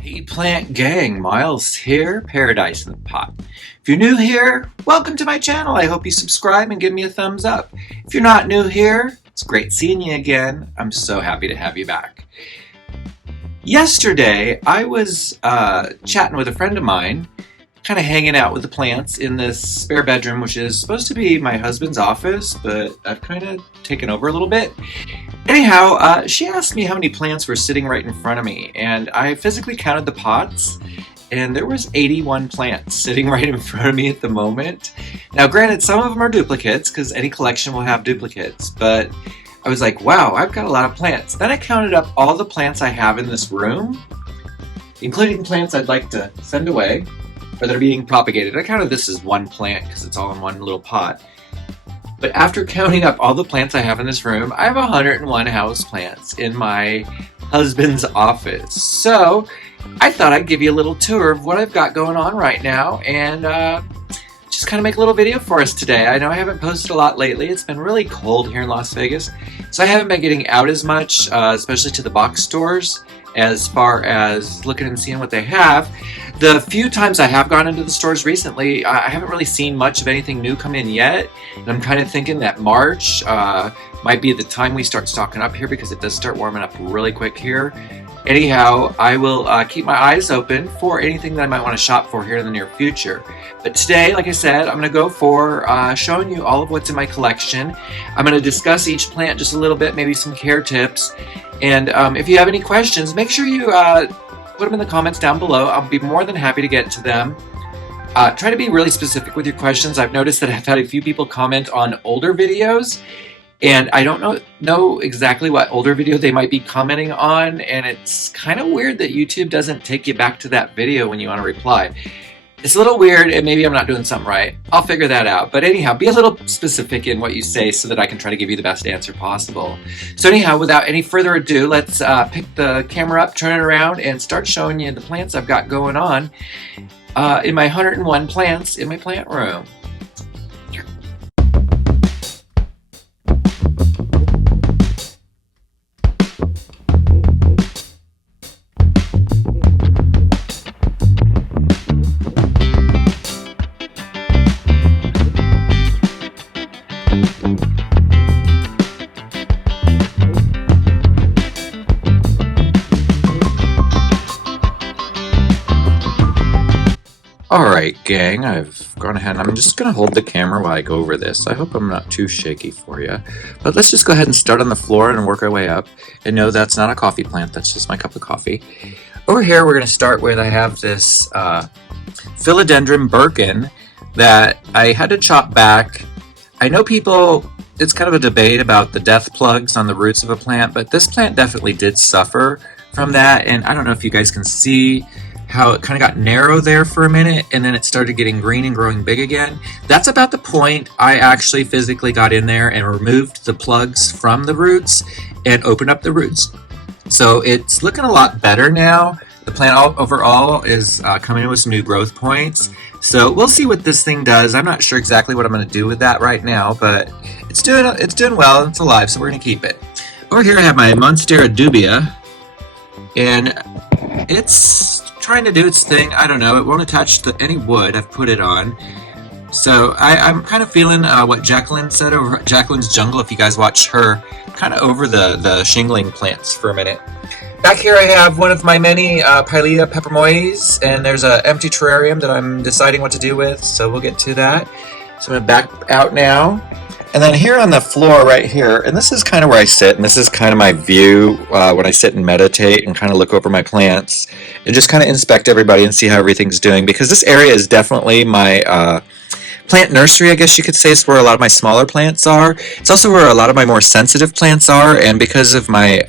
Hey plant gang, Miles here, Paradise in the Pot. If you're new here, welcome to my channel. I hope you subscribe and give me a thumbs up. If you're not new here, it's great seeing you again. I'm so happy to have you back. Yesterday, I was chatting with a friend of mine, kind of hanging out with the plants in this spare bedroom, which is supposed to be my husband's office, but I've kind of taken over a little bit. Anyhow, she asked me how many plants were sitting right in front of me, and I physically counted the pots, and there was 81 plants sitting right in front of me at the moment. Now, granted, some of them are duplicates, because any collection will have duplicates, but I was like, wow, I've got a lot of plants. Then I counted up all the plants I have in this room, including plants I'd like to send away, or that are being propagated. I counted this as one plant, because it's all in one little pot. But after counting up all the plants I have in this room, I have 101 houseplants in my husband's office. So I thought I'd give you a little tour of what I've got going on right now and just kind of make a little video for us today. I know I haven't posted a lot lately. It's been really cold here in Las Vegas, so I haven't been getting out as much, especially to the box stores, as far as looking and seeing what they have. The few times I have gone into the stores recently, I haven't really seen much of anything new come in yet. And I'm kind of thinking that March might be the time we start stocking up here, because it does start warming up really quick here. Anyhow, I will keep my eyes open for anything that I might want to shop for here in the near future. But today, like I said, I'm going to go for showing you all of what's in my collection. I'm going to discuss each plant just a little bit, maybe some care tips. And if you have any questions, make sure you put them in the comments down below. I'll be more than happy to get to them. Try to be really specific with your questions. I've noticed that I've had a few people comment on older videos, and I don't know exactly what older video they might be commenting on, and it's kind of weird that YouTube doesn't take you back to that video when you want to reply. It's a little weird, and maybe I'm not doing something right. I'll figure that out. But anyhow, be a little specific in what you say so that I can try to give you the best answer possible. So anyhow, without any further ado, let's pick the camera up, turn it around, and start showing you the plants I've got going on in my 101 plants in my plant room. Alright gang, I've gone ahead and I'm just going to hold the camera while I go over this. I hope I'm not too shaky for you. But let's just go ahead and start on the floor and work our way up. And no, that's not a coffee plant, that's just my cup of coffee. Over here we're going to start with, I have this philodendron Birkin that I had to chop back. I know people, it's kind of a debate about the death plugs on the roots of a plant, but this plant definitely did suffer from that. And I don't know if you guys can see how it kind of got narrow there for a minute, and then it started getting green and growing big again. That's about the point I actually physically got in there and removed the plugs from the roots and opened up the roots. So it's looking a lot better now. The plant overall is coming in with some new growth points. So we'll see what this thing does. I'm not sure exactly what I'm going to do with that right now, but it's doing well. It's alive, so we're going to keep it. Over here I have my Monstera dubia, and it's trying to do its thing. I don't know, it won't attach to any wood I've put it on. So I'm kind of feeling what Jaclynn said over Jaclynn's Jungle, if you guys watch her, kind of over the shingling plants for a minute. Back here I have one of my many Pilea pepermoides, and there's an empty terrarium that I'm deciding what to do with, so we'll get to that. So I'm going to back out now. And then here on the floor right here, and this is kind of where I sit, and this is kind of my view when I sit and meditate and kind of look over my plants and just kind of inspect everybody and see how everything's doing, because this area is definitely my plant nursery, I guess you could say. It's where a lot of my smaller plants are. It's also where a lot of my more sensitive plants are, and because of my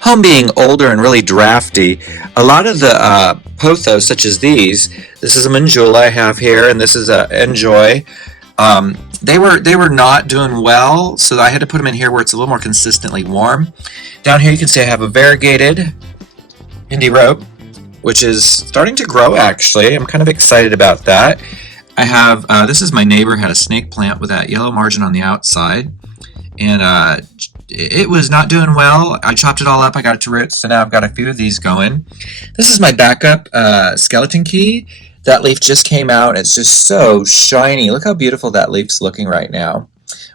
home being older and really drafty, a lot of the pothos, such as these, this is a Manjula I have here, and this is a Enjoy. They were not doing well, so I had to put them in here where it's a little more consistently warm. Down here you can see I have a variegated Hindi rope, which is starting to grow actually. I'm kind of excited about that. I have, this is my neighbor had a snake plant with that yellow margin on the outside, and it was not doing well. I chopped it all up. I got it to roots. So now I've got a few of these going. This is my backup skeleton key. That leaf just came out. It's just so shiny. Look how beautiful that leaf's looking right now.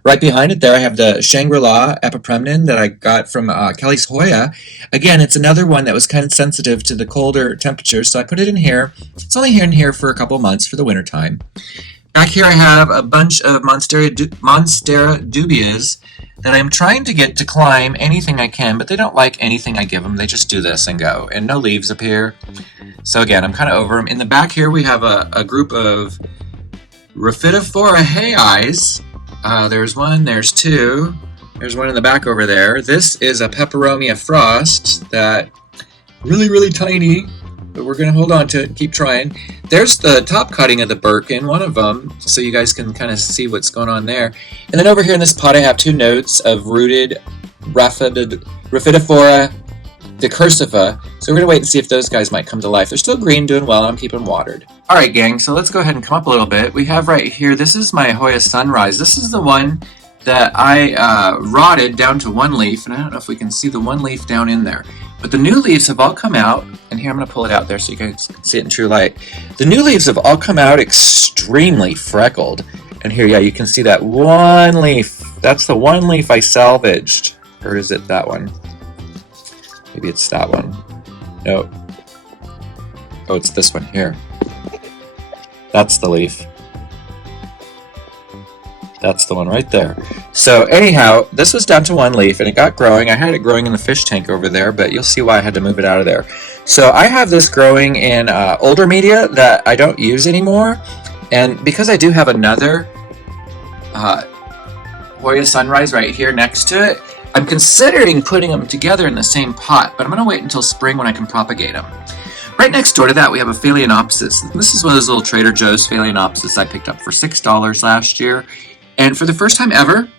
Right behind it there, I have the Shangri-La epipremnon that I got from Kellie's Hoya. Again, it's another one that was kind of sensitive to the colder temperatures, so I put it in here. It's only in here for a couple months for the winter time. Back here I have a bunch of Monstera dubias that I'm trying to get to climb anything I can, but they don't like anything I give them. They just do this and go, and no leaves appear. So again, I'm kind of over them. In the back here we have a group of Rhaphidophora Hayis. There's one, there's two, there's one in the back over there. This is a Peperomia Frost that really tiny, but we're going to hold on to it and keep trying. There's the top cutting of the Birkin, one of them, so you guys can kind of see what's going on there. And then over here in this pot I have two notes of rooted Rhaphidophora decursiva. So we're going to wait and see if those guys might come to life. They're still green, doing well, and I'm keeping them watered. Alright gang, so let's go ahead and come up a little bit. We have right here, this is my Hoya Sunrise. This is the one that I rotted down to one leaf, and I don't know if we can see the one leaf down in there. But the new leaves have all come out, and here I'm going to pull it out there so you guys can see it in true light. The new leaves have all come out extremely freckled. And here, yeah, you can see that one leaf. That's the one leaf I salvaged. Or is it that one? Maybe it's that one. No. Oh, it's this one here. That's the leaf. That's the one right there. So anyhow, this was down to one leaf, and it got growing. I had it growing in the fish tank over there, but you'll see why I had to move it out of there. So I have this growing in older media that I don't use anymore, and because I do have another Hoya Sunrise right here next to it, I'm considering putting them together in the same pot, but I'm going to wait until spring when I can propagate them. Right next door to that, we have a Phalaenopsis. This is one of those little Trader Joe's Phalaenopsis I picked up for $6 last year. And for the first time ever,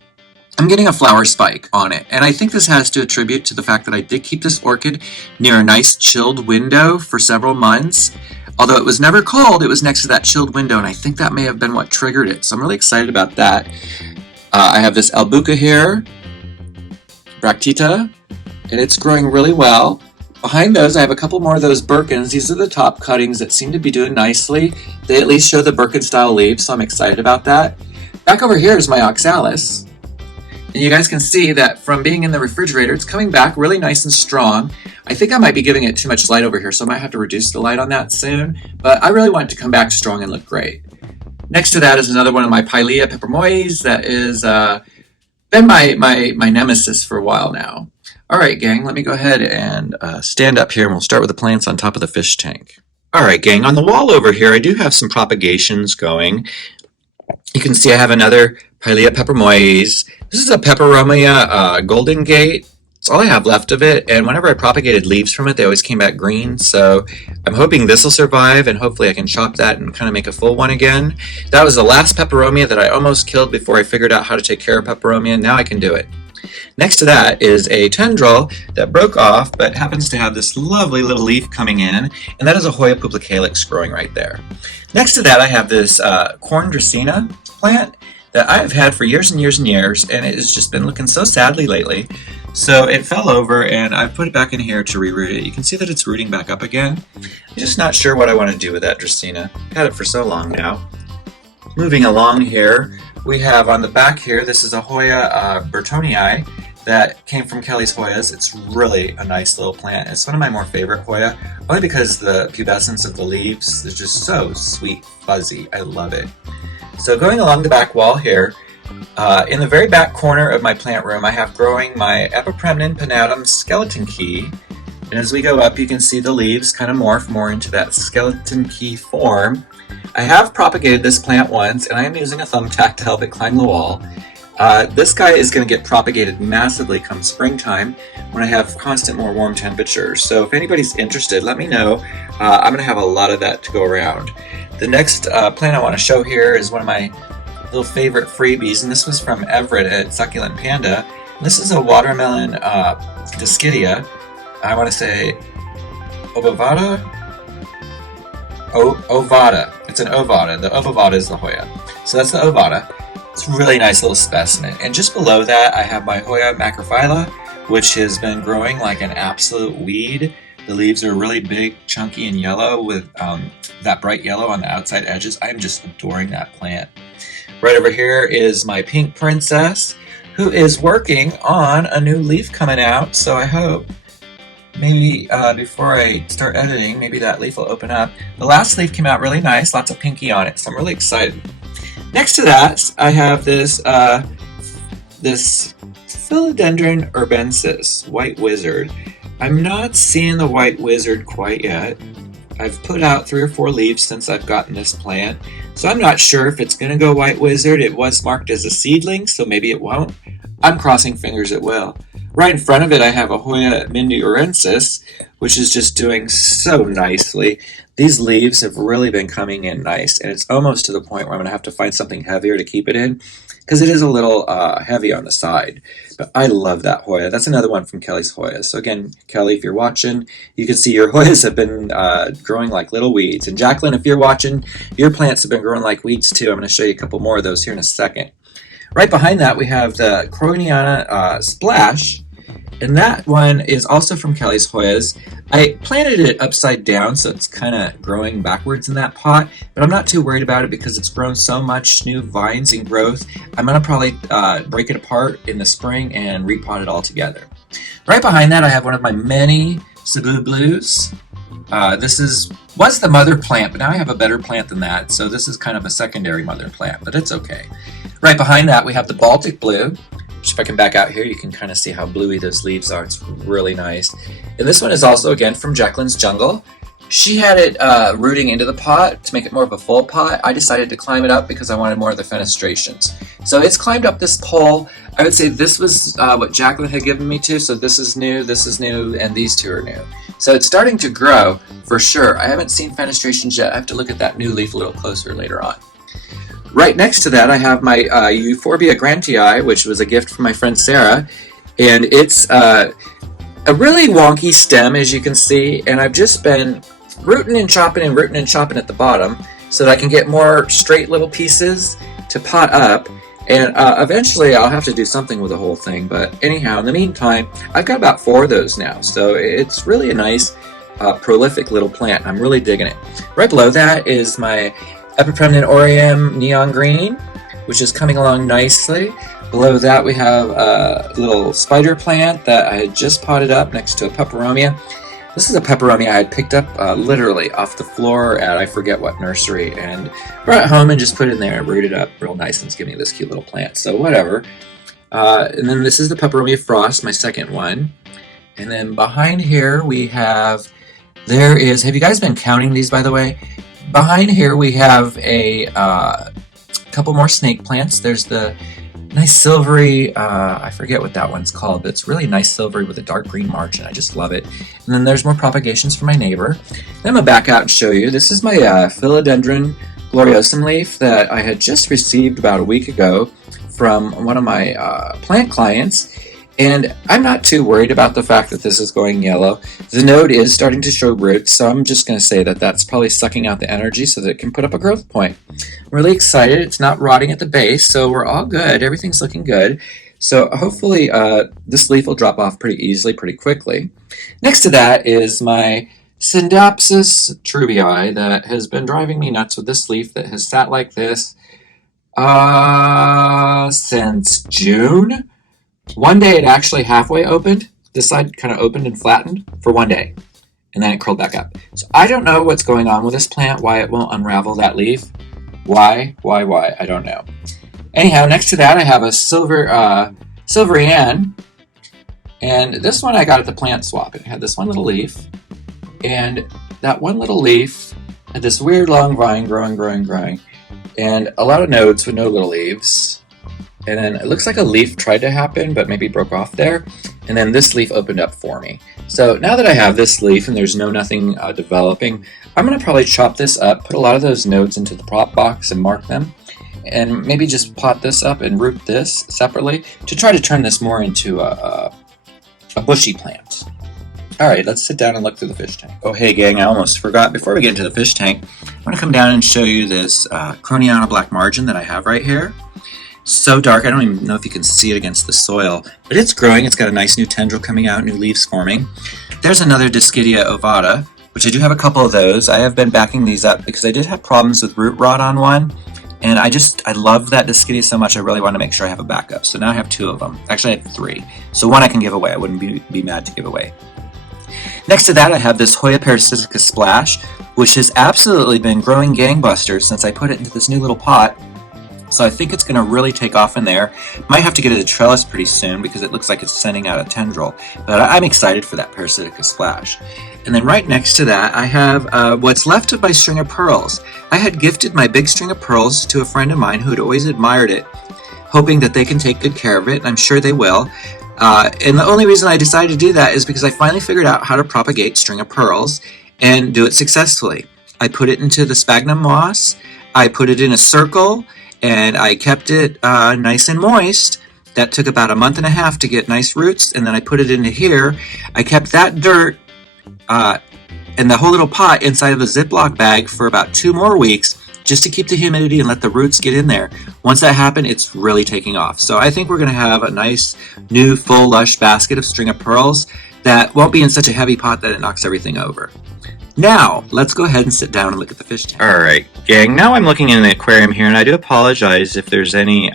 I'm getting a flower spike on it. And I think this has to attribute to the fact that I did keep this orchid near a nice chilled window for several months. Although it was never cold, it was next to that chilled window, and I think that may have been what triggered it. So I'm really excited about that. I have this Albuca here, Bractita, and it's growing really well. Behind those, I have a couple more of those Birkins. These are the top cuttings that seem to be doing nicely. They at least show the Birkin-style leaves, so I'm excited about that. Back over here is my Oxalis. And you guys can see that from being in the refrigerator, it's coming back really nice and strong. I think I might be giving it too much light over here, so I might have to reduce the light on that soon. But I really want it to come back strong and look great. Next to that is another one of my Pilea pepermoides that is been my nemesis for a while now. Alright gang, let me go ahead and stand up here and we'll start with the plants on top of the fish tank. Alright gang, on the wall over here I do have some propagations going. You can see I have another Pilea pepermoides. This is a Peperomia Golden Gate. It's all I have left of it, and whenever I propagated leaves from it, they always came back green, so I'm hoping this will survive, and hopefully I can chop that and kind of make a full one again. That was the last Peperomia that I almost killed before I figured out how to take care of Peperomia. Now I can do it. Next to that is a tendril that broke off, but happens to have this lovely little leaf coming in, and that is a Hoya publicalyx growing right there. Next to that I have this corn Dracaena plant that I have had for years and years and years, and it has just been looking so sadly lately. So it fell over, and I put it back in here to reroot it. You can see that it's rooting back up again. I'm just not sure what I want to do with that Dracaena. I've had it for so long now. Moving along here, we have on the back here, this is a Hoya Bertonii that came from Kellie's Hoyas. It's really a nice little plant. It's one of my more favorite Hoya, only because the pubescence of the leaves is just so sweet, fuzzy. I love it. So going along the back wall here, in the very back corner of my plant room, I have growing my Epipremnon pinnatum skeleton key. And as we go up, you can see the leaves kind of morph more into that skeleton key form. I have propagated this plant once, and I am using a thumbtack to help it climb the wall. This guy is going to get propagated massively come springtime when I have constant more warm temperatures. So if anybody's interested, let me know. I'm going to have a lot of that to go around. The next plant I want to show here is one of my little favorite freebies, and this was from Everett at Succulent Panda. This is a watermelon Discidia. I want to say Ovada? Ovada. It's an Ovada. The Ovada is the Hoya. So that's the Ovada. It's a really nice little specimen. And just below that, I have my Hoya macrophylla, which has been growing like an absolute weed. The leaves are really big, chunky, and yellow with that bright yellow on the outside edges. I'm just adoring that plant. Right over here is my pink princess, who is working on a new leaf coming out. So I hope maybe before I start editing, maybe that leaf will open up. The last leaf came out really nice, lots of pinky on it, so I'm really excited. Next to that, I have this Philodendron urbensis, white wizard. I'm not seeing the white wizard quite yet. I've put out 3 or 4 leaves since I've gotten this plant, so I'm not sure if it's going to go white wizard. It was marked as a seedling, so maybe it won't. I'm crossing fingers it will. Right in front of it, I have a Hoya mindiurensis, which is just doing so nicely. These leaves have really been coming in nice, and it's almost to the point where I'm going to have to find something heavier to keep it in, because it is a little heavy on the side. But I love that Hoya. That's another one from Kellie's Hoya. So again, Kellie, if you're watching, you can see your Hoyas have been growing like little weeds. And Jaclynn, if you're watching, your plants have been growing like weeds too. I'm going to show you a couple more of those here in a second. Right behind that, we have the Coroniana Splash, and that one is also from Kellie's Hoyas. I planted it upside down, so it's kind of growing backwards in that pot, but I'm not too worried about it because it's grown so much new vines and growth. I'm going to probably break it apart in the spring and repot it all together. Right behind that, I have one of my many Cebu Blues. This was the mother plant, but now I have a better plant than that, so this is kind of a secondary mother plant, but it's okay. Right behind that, we have the Baltic Blue, which if I can back out here, you can kind of see how bluey those leaves are. It's really nice. And this one is also, again, from Jaclynn's Jungle. She had it rooting into the pot to make it more of a full pot. I decided to climb it up because I wanted more of the fenestrations. So it's climbed up this pole. I would say this was what Jaclynn had given me to, so this is new, and these two are new. So it's starting to grow for sure. I haven't seen fenestrations yet. I have to look at that new leaf a little closer later on. Right next to that, I have my Euphorbia grantii, which was a gift from my friend Sarah, and it's a really wonky stem, as you can see, and I've just been rooting and chopping at the bottom so that I can get more straight little pieces to pot up, and eventually I'll have to do something with the whole thing, but anyhow, in the meantime, I've got about 4 of those now, so it's really a nice, prolific little plant. I'm really digging it. Right below that is my Epipremnant Aureum Neon Green, which is coming along nicely. Below that we have a little spider plant that I had just potted up next to a peperomia. This is a peperomia I had picked up literally off the floor at I forget what nursery, and brought it home and just put it in there and rooted up real nice, and it's giving me this cute little plant, so whatever. And then this is the Peperomia Frost, my second one. And then behind here we have, have you guys been counting these, by the way? Behind here we have a couple more snake plants. There's the nice silvery, I forget what that one's called, but it's really nice silvery with a dark green margin. I just love it. And then there's more propagations from my neighbor. Then I'm going to back out and show you. This is my Philodendron gloriosum leaf that I had just received about a week ago from one of my plant clients. And I'm not too worried about the fact that this is going yellow. The node is starting to show roots, so I'm just going to say that that's probably sucking out the energy so that it can put up a growth point. I'm really excited. It's not rotting at the base, so we're all good. Everything's looking good. So hopefully this leaf will drop off pretty easily, pretty quickly. Next to that is my Syndapsis trubii that has been driving me nuts with this leaf that has sat like this since June. One day it actually halfway opened. This side kind of opened and flattened for one day, and then it curled back up. So I don't know what's going on with this plant, why it won't unravel that leaf. Why, I don't know. Anyhow, next to that I have a Silverian, and this one I got at the plant swap. It had this one little leaf, and that one little leaf had this weird long vine growing, and a lot of nodes with no little leaves. And then it looks like a leaf tried to happen, but maybe broke off there. And then this leaf opened up for me. So now that I have this leaf and there's nothing developing, I'm going to probably chop this up, put a lot of those nodes into the prop box and mark them. And maybe just pot this up and root this separately to try to turn this more into a bushy plant. Alright, let's sit down and look through the fish tank. Oh hey gang, I almost forgot. Before we get into the fish tank, I'm going to come down and show you this Coroniana black margin that I have right here. so dark. I don't even know if you can see it against the soil, but it's growing. It's got a nice new tendril coming out, new leaves forming. There's another Dischidia ovata, which I do have a couple of those. I have been backing these up because I did have problems with root rot on one, and I love that Dischidia so much I really want to make sure I have a backup. So now I have 2 of them. Actually, I have 3. So one I can give away. I wouldn't be mad to give away. Next to that, I have this Hoya parasitica splash, which has absolutely been growing gangbusters since I put it into this new little pot. So I think it's going to really take off in there. Might have to get it a trellis pretty soon because it looks like it's sending out a tendril. But I'm excited for that parasitica splash. And then right next to that, I have what's left of my string of pearls. I had gifted my big string of pearls to a friend of mine who had always admired it, hoping that they can take good care of it, and I'm sure they will. And the only reason I decided to do that is because I finally figured out how to propagate string of pearls and do it successfully. I put it into the sphagnum moss, I put it in a circle, and I kept it nice and moist. That took about a month and a half to get nice roots, and then I put it into here. I kept that dirt and the whole little pot inside of a Ziploc bag for about 2 more weeks just to keep the humidity and let the roots get in there. Once that happened, it's really taking off. So I think we're going to have a nice, new, full, lush basket of string of pearls that won't be in such a heavy pot that it knocks everything over. Now, let's go ahead and sit down and look at the fish tank. Alright, gang, now I'm looking in the aquarium here, and I do apologize if there's any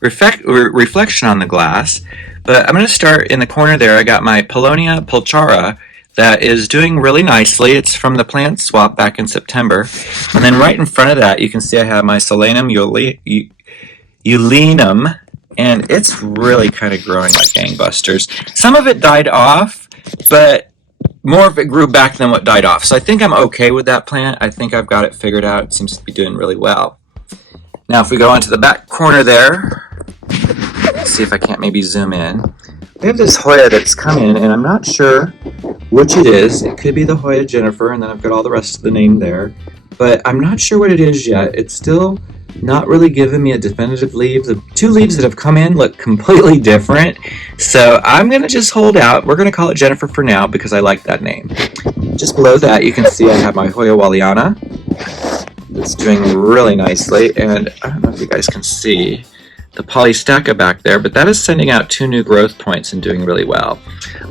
reflection on the glass, but I'm going to start in the corner there. I got my Paulownia pulchara that is doing really nicely. It's from the plant swap back in September. And then right in front of that, you can see I have my Solanum eulenum, and it's really kind of growing like gangbusters. Some of it died off, but more of it grew back than what died off. So I think I'm okay with that plant. I think I've got it figured out. It seems to be doing really well. Now if we go onto the back corner there, let's see if I can't maybe zoom in. We have this Hoya that's come in, and I'm not sure which it is. It could be the Hoya Jennifer, and then I've got all the rest of the name there. But I'm not sure what it is yet. It's still not really giving me a definitive leaf. The 2 leaves that have come in look completely different. So I'm going to just hold out. We're going to call it Jennifer for now because I like that name. Just below that, you can see I have my Hoya Walliana. It's doing really nicely. And I don't know if you guys can see the polystacca back there, but that is sending out 2 new growth points and doing really well.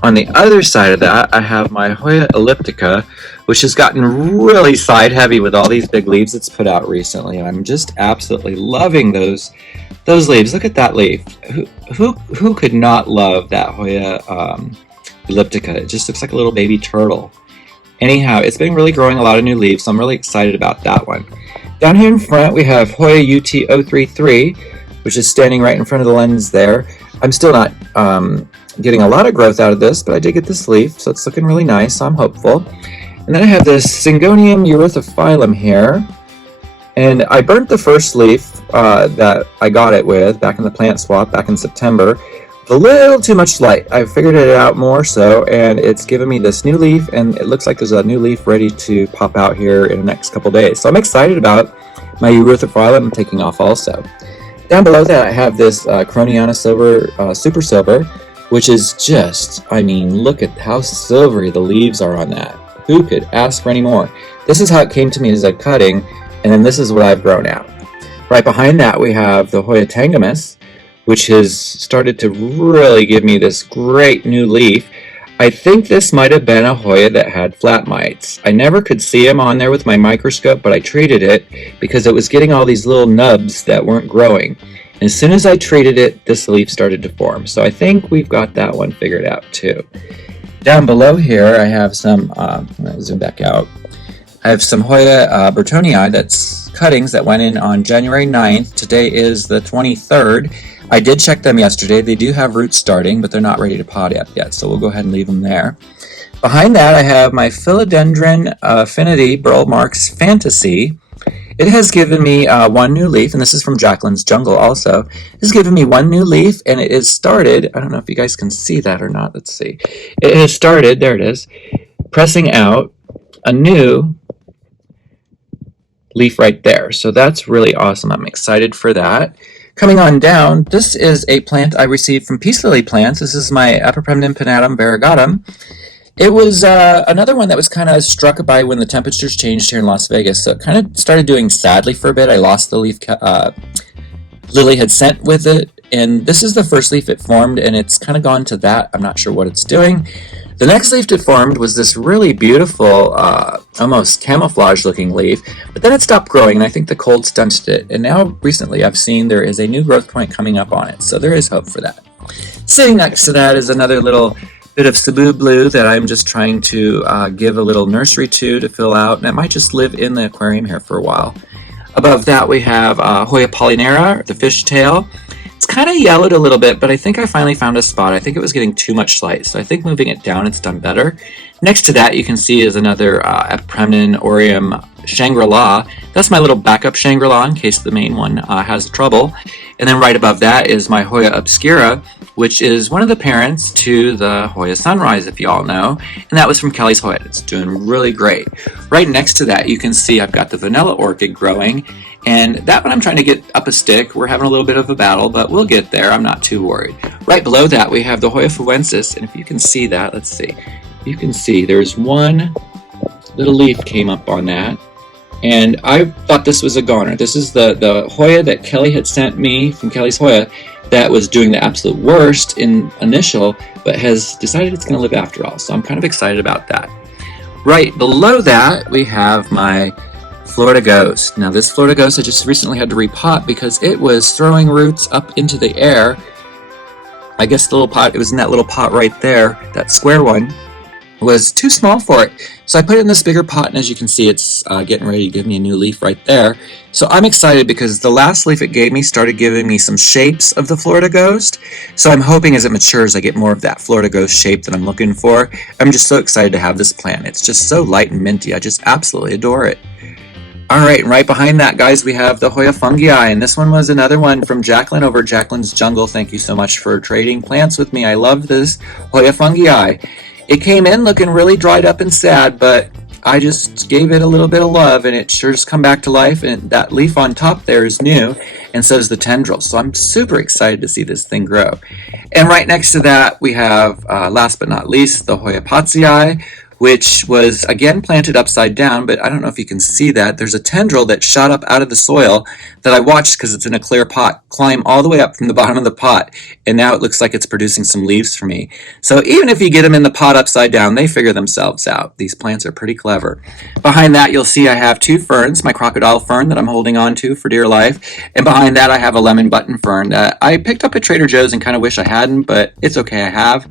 On the other side of that, I have my Hoya elliptica, which has gotten really side heavy with all these big leaves it's put out recently, and I'm just absolutely loving those leaves. Look at that leaf. Who could not love that Hoya elliptica? It just looks like a little baby turtle. Anyhow, it's been really growing a lot of new leaves, so I'm really excited about that one. Down here in front, we have Hoya UT033, which is standing right in front of the lens there. I'm still not getting a lot of growth out of this, but I did get this leaf, so it's looking really nice, so I'm hopeful. And then I have this Syngonium erythrophyllum here, and I burnt the first leaf that I got it with back in the plant swap back in September with a little too much light. I figured it out more so, and it's given me this new leaf, and it looks like there's a new leaf ready to pop out here in the next couple days. So I'm excited about my erythrophyllum taking off also. Down below that, I have this Croniana Silver Super Silver, which is just, I mean, look at how silvery the leaves are on that. Who could ask for any more? This is how it came to me as a cutting, and then this is what I've grown out. Right behind that, we have the Hoya Tangamus, which has started to really give me this great new leaf. I think this might have been a Hoya that had flat mites. I never could see them on there with my microscope, but I treated it because it was getting all these little nubs that weren't growing. And as soon as I treated it, this leaf started to form. So I think we've got that one figured out too. Down below here, I have some, I'm going to zoom back out. I have some Hoya Bertonii, that's cuttings that went in on January 9th. Today is the 23rd. I did check them yesterday. They do have roots starting, but they're not ready to pot up yet, so we'll go ahead and leave them there. Behind that, I have my Philodendron Affinity Burl Marks Fantasy. It has given me 1 new leaf, and this is from Jaclynn's Jungle also. It has given me 1 new leaf, and it has started, I don't know if you guys can see that or not, let's see. It has started, there it is, pressing out a new leaf right there. So that's really awesome. I'm excited for that. Coming on down, this is a plant I received from Peace Lily Plants. This is my Apipremnum pinnatum variegatum. It was another one that was kind of struck by when the temperatures changed here in Las Vegas. So it kind of started doing sadly for a bit. I lost the leaf Lily had sent with it, and this is the first leaf it formed, and it's kind of gone to that. I'm not sure what it's doing. The next leaf it formed was this really beautiful, almost camouflage looking leaf, but then it stopped growing, and I think the cold stunted it. And now recently I've seen there is a new growth point coming up on it, so there is hope for that. Sitting next to that is another little bit of Cebu Blue that I'm just trying to give a little nursery to fill out, and it might just live in the aquarium here for a while. Above that we have Hoya polynera, the fishtail. It's kind of yellowed a little bit, but I think I finally found a spot. I think it was getting too much light, so I think moving it down it's done better. Next to that you can see is another Epremnin Aureum Shangri-La. That's my little backup Shangri-La in case the main one has trouble. And then right above that is my Hoya obscura, which is one of the parents to the Hoya Sunrise, if you all know. And that was from Kellie's Hoya. It's doing really great. Right next to that, you can see I've got the vanilla orchid growing. And that one I'm trying to get up a stick. We're having a little bit of a battle, but we'll get there. I'm not too worried. Right below that, we have the Hoya fuensis. And if you can see that, let's see. You can see there's one little leaf came up on that. And I thought this was a goner. This is the Hoya that Kellie had sent me from Kellie's Hoya that was doing the absolute worst in initial, but has decided it's going to live after all. So I'm kind of excited about that. Right below that, we have my Florida Ghost. Now this Florida Ghost I just recently had to repot because it was throwing roots up into the air. I guess the little pot, it was in that little pot right there, that square one, was too small for it. So I put it in this bigger pot, and as you can see, it's getting ready to give me a new leaf right there. So I'm excited because the last leaf it gave me started giving me some shapes of the Florida Ghost. So I'm hoping as it matures, I get more of that Florida Ghost shape that I'm looking for. I'm just so excited to have this plant. It's just so light and minty. I just absolutely adore it. Alright, and right behind that, guys, we have the Hoya fungii, and this one was another one from Jaclynn over at Jaclynn's Jungle. Thank you so much for trading plants with me. I love this Hoya fungii. It came in looking really dried up and sad, but I just gave it a little bit of love, and it sure has come back to life, and that leaf on top there is new, and so is the tendril. So I'm super excited to see this thing grow. And right next to that, we have, last but not least, the Hoya potsii, which was again planted upside down, but I don't know if you can see that. There's a tendril that shot up out of the soil that I watched, because it's in a clear pot, climb all the way up from the bottom of the pot, and now it looks like it's producing some leaves for me. So even if you get them in the pot upside down, they figure themselves out. These plants are pretty clever. Behind that, you'll see I have two ferns, my crocodile fern that I'm holding on to for dear life, and behind that I have a lemon button fern that I picked up at Trader Joe's and kind of wish I hadn't, but it's okay, I have.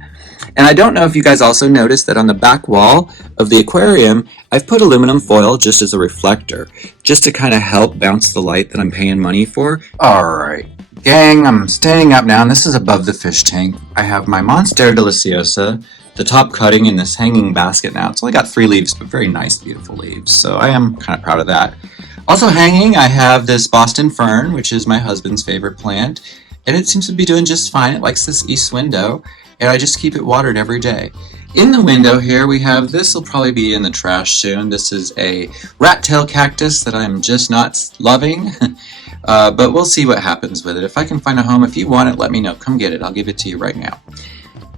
And I don't know if you guys also noticed that on the back wall of the aquarium, I've put aluminum foil just as a reflector, just to kind of help bounce the light that I'm paying money for. Alright, gang, I'm standing up now, and this is above the fish tank. I have my Monstera deliciosa, the top cutting in this hanging basket now. It's only got 3 leaves, but very nice, beautiful leaves, so I am kind of proud of that. Also hanging, I have this Boston fern, which is my husband's favorite plant, and it seems to be doing just fine. It likes this east window, and I just keep it watered every day. In the window here we have, this will probably be in the trash soon. This is a rat tail cactus that I'm just not loving, but we'll see what happens with it. If I can find a home, if you want it, let me know. Come get it. I'll give it to you right now.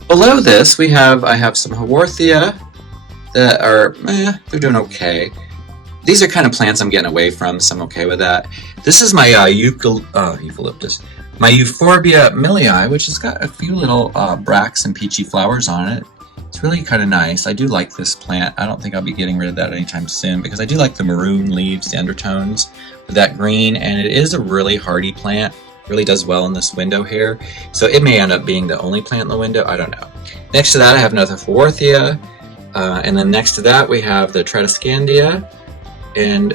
Below this I have some Haworthia that are, they're doing okay. These are kind of plants I'm getting away from, so I'm okay with that. This is my eucalyptus. My Euphorbia millii, which has got a few little bracts and peachy flowers on it. It's really kind of nice. I do like this plant. I don't think I'll be getting rid of that anytime soon, because I do like the maroon leaves, the undertones with that green, and it is a really hardy plant. Really does well in this window here. So it may end up being the only plant in the window. I don't know. Next to that I have another Haworthia, and then next to that we have the Tradescandia, and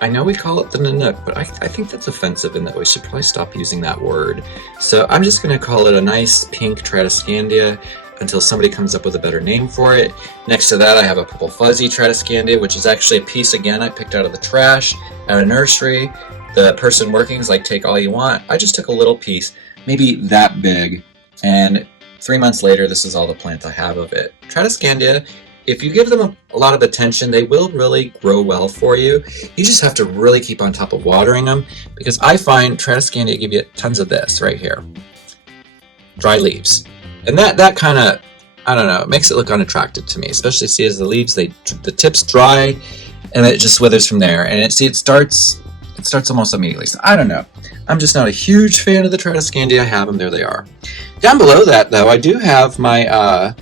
I know we call it the Nanook, but I think that's offensive and that we should probably stop using that word. So I'm just going to call it a nice pink Tradescandia until somebody comes up with a better name for it. Next to that I have a purple fuzzy Tradescandia, which is actually a piece again I picked out of the trash at a nursery. The person working is like, take all you want. I just took a little piece, maybe that big, and 3 months later this is all the plant I have of it. Tradescandia, if you give them a lot of attention, they will really grow well for you. You just have to really keep on top of watering them, because I find Tradescandia give you tons of this right here. Dry leaves. And that kind of, I don't know, it makes it look unattractive to me, especially see as the leaves, the tips dry, and it just withers from there. And it starts it starts almost immediately. So I don't know. I'm just not a huge fan of the Tradescandia. I have them. There they are. Down below that, though, I do have my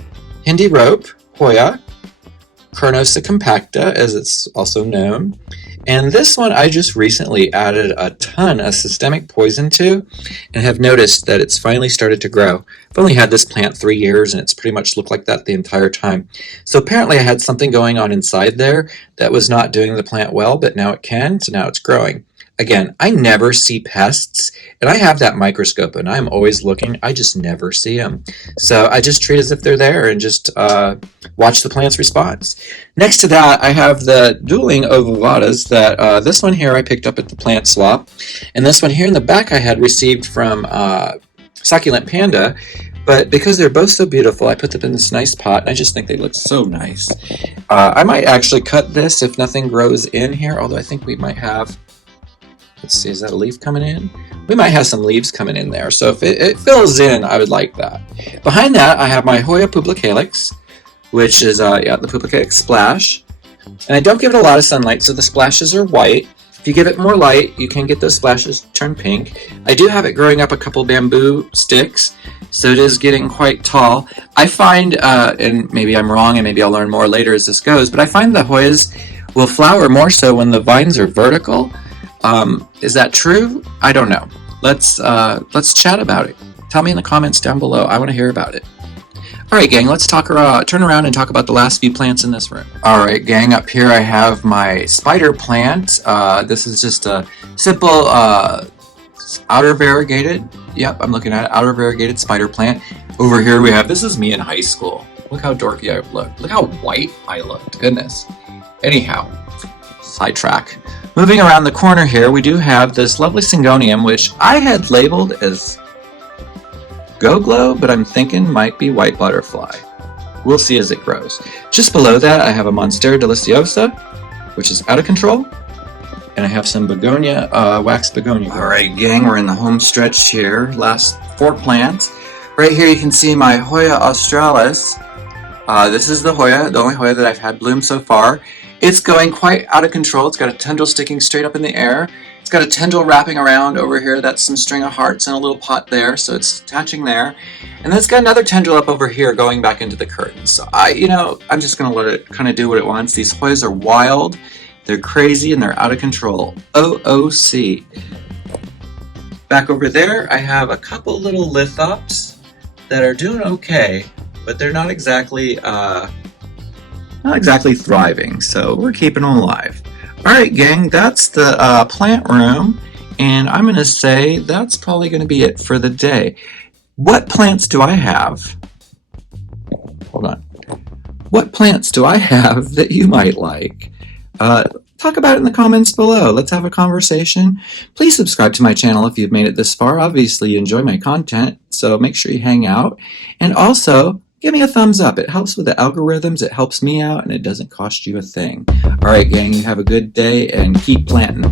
Hindi rope, Hoya, Carnosa compacta, as it's also known. And this one I just recently added a ton of systemic poison to, and have noticed that it's finally started to grow. I've only had this plant 3 years, and it's pretty much looked like that the entire time. So apparently I had something going on inside there that was not doing the plant well, but now it can, so now it's growing. Again, I never see pests, and I have that microscope, and I'm always looking. I just never see them. So I just treat as if they're there and just watch the plant's response. Next to that, I have the dueling ovuvadas that this one here I picked up at the plant swap, and this one here in the back I had received from Succulent Panda. But because they're both so beautiful, I put them in this nice pot, and I just think they look so nice. I might actually cut this if nothing grows in here, although I think we might have... Let's see, is that a leaf coming in? We might have some leaves coming in there, so if it fills in, I would like that. Behind that, I have my Hoya puplicalyx, which is, the puplicalyx splash. And I don't give it a lot of sunlight, so the splashes are white. If you give it more light, you can get those splashes turn pink. I do have it growing up a couple bamboo sticks, so it is getting quite tall. I find, and maybe I'm wrong, and maybe I'll learn more later as this goes, but I find the Hoyas will flower more so when the vines are vertical. Is that true? I don't know. Let's chat about it. Tell me in the comments down below. I want to hear about it. All right, gang, let's turn around and talk about the last few plants in this room. All right, gang, up here I have my spider plant. This is just a simple outer variegated. Yep, I'm looking at it, outer variegated spider plant. Over here we have, this is me in high school. Look how dorky I looked. Look how white I looked. Goodness. Anyhow, sidetrack. Moving around the corner here, we do have this lovely Syngonium, which I had labeled as Go Glow, but I'm thinking might be White Butterfly. We'll see as it grows. Just below that, I have a Monstera deliciosa, which is out of control, and I have some begonia, wax begonia. All right, gang, we're in the home stretch here. Last 4 plants. Right here, you can see my Hoya australis. This is the Hoya, the only Hoya that I've had bloom so far. It's going quite out of control. It's got a tendril sticking straight up in the air. It's got a tendril wrapping around over here. That's some string of hearts and a little pot there, so it's attaching there. And then it's got another tendril up over here going back into the curtain. So I'm just going to let it kind of do what it wants. These Hoyas are wild, they're crazy, and they're out of control. OOC. Back over there, I have a couple little lithops that are doing okay, but they're not exactly thriving, so we're keeping them alive. Alright, gang, that's the plant room, and I'm going to say that's probably going to be it for the day. What plants do I have? Hold on. What plants do I have that you might like? Talk about it in the comments below. Let's have a conversation. Please subscribe to my channel if you've made it this far. Obviously, you enjoy my content, so make sure you hang out. And also, give me a thumbs up. It helps with the algorithms, it helps me out, and it doesn't cost you a thing. Alright, gang, you have a good day, and keep planting.